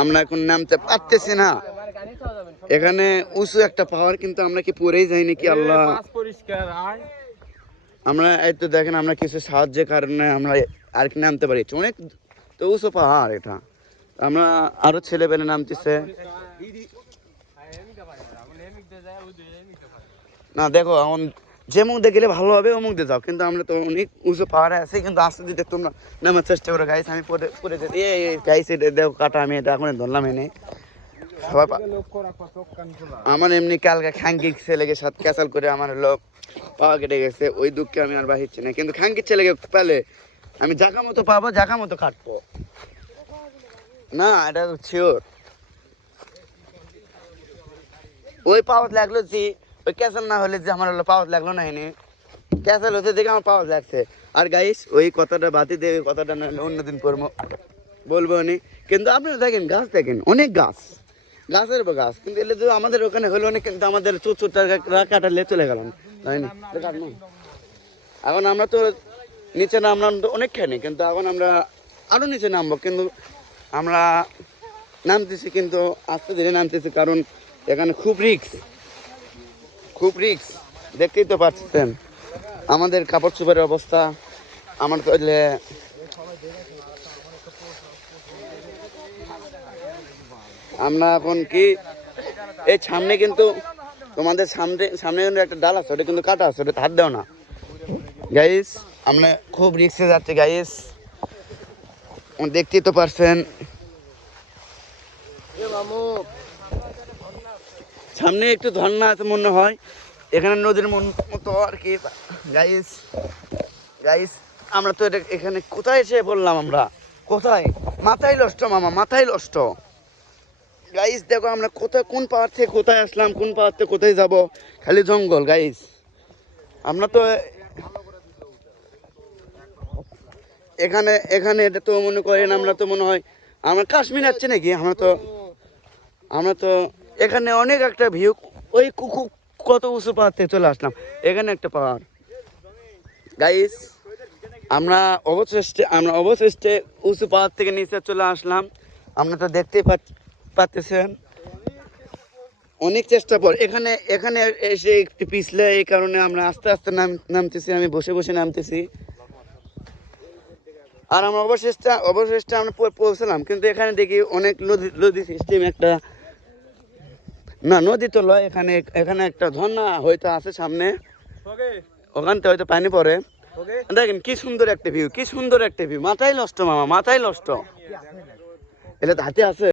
আমরা এখন নামতে পারতেছি না, এখানে উঁচু একটা পাহাড়, কিন্তু আমরা কি পড়েই যাই নাকি আল্লাহ। আমরা এই তো দেখেন আমরা কিছু সাহায্যের কারণে আমরা আর কি নামতে পারি, অনেক তো উঁচু পাহাড় এটা। আমরা আরো ছেলে পেলে নামতেছে না, দেখো এখন যে মুখ দিয়ে গেলে ভালো হবে ও মুখ দিয়ে যাও, কিন্তু আমরা তো অনেক উঁচু পাহাড়ে আছি, কিন্তু আস্তে দিতে তোমরা নামার চেষ্টা করো গাইস। আমি পরে যেতে গাইস, এটা দেখো কাটা, আমি এটা এখন ধরলাম এনে সবাই আমার এমনি কালকে খাঙ্কির ছেলেকে সাথে ক্যাসাল করে আমার লোক পাওয়া কেটে গেছে, ওই দুঃখে আমি আর বাহিরছি না, কিন্তু খাঙ্কির ছেলেকে পেলে আমি জায়গা মতো পাবো, জায়গা মতো কাটবো না, এটা শিওর। ওই পাওয়াত লাগলো যে ওই ক্যাসাল না হলে যে আমার হলো পাওয়াত লাগলো না, এনে ক্যাসাল হতে দেখে আমার পাওয়াত লাগছে। আর গাইস ওই কথাটা বাতি দিয়ে কথাটা না অন্যদিন পড়বো বলবো নি, কিন্তু আপনারা দেখেন গাছ, দেখেন অনেক গাছ, গাছের গাছ, কিন্তু এলে তো আমাদের ওখানে হলো অনেক, কিন্তু আমাদের চুচুরটা কাটালে চলে গেলাম, তাই না? এখন আমরা তো নিচে নামলাম তো অনেকখানি, কিন্তু এখন আমরা আরো নিচে নামবো, কিন্তু আমরা নামতেছি, কিন্তু আস্তে ধীরে নামতেছি, কারণ এখানে খুব রিস্ক, খুব রিস্ক, দেখতেই তো পাচ্ছেন আমাদের কাপড় চোপড়ের অবস্থা। আমার তাহলে আমরা এখন কি এই সামনে, কিন্তু তোমাদের সামনে সামনে কিন্তু একটা ডাল আছে, ওটা কিন্তু কাটা আছে, ওটা হাত দাও না গাইস। আমরা খুব রিস্কে যাচ্ছি গাইস, দেখতেই তো পারছেন। সামনে একটু ঝর্ণা আছে মনে হয়, এখানে নদীর মতো আর কি গাইস। গাইস আমরা তো এখানে কোথায় এসে বললাম, আমরা কোথায়, মাথায় নষ্ট মামা, মাথায় নষ্ট গাইস। দেখো আমরা কোথায়, কোন পাহাড় থেকে কোথায় আসলাম, কোন পাহাড় থেকে কোথায় যাব, খালি জঙ্গল গাইস। আমরা তো এখানে এখানে এটা তো মনে করেন, আমরা তো মনে হয় আমরা কাশ্মীর যাচ্ছি নাকি, আমরা তো এখানে অনেক একটা ভিউ, ওই কত উঁচু পাহাড় থেকে চলে আসলাম, এখানে একটা পাহাড় গাইস। আমরা অবশেষে উঁচু পাহাড় থেকে নিচে চলে আসলাম, আমরা তো দেখতেই পাচ্ছেন অনেক চেষ্টা পর এখানে এখানে এসে একটু পিছলে, এই কারণে আমরা আস্তে আস্তে নামতেছি, আমি বসে বসে নামতেছি। আর আমরা অবশেষে আমরা পৌঁছলাম, কিন্তু এখানে দেখি অনেক নদী সিস্টেম একটা, না নদী তো লয়, এখানে এখানে একটা ঝর্ণা হয়তো আছে সামনে, ওখান থেকে হয়তো পানি পড়ে। দেখেন কি সুন্দর একটা ভিউ, কি সুন্দর একটা ভিউ, মাথায় নষ্ট মামা, মাথায় নষ্ট। এটা হাতে আছে।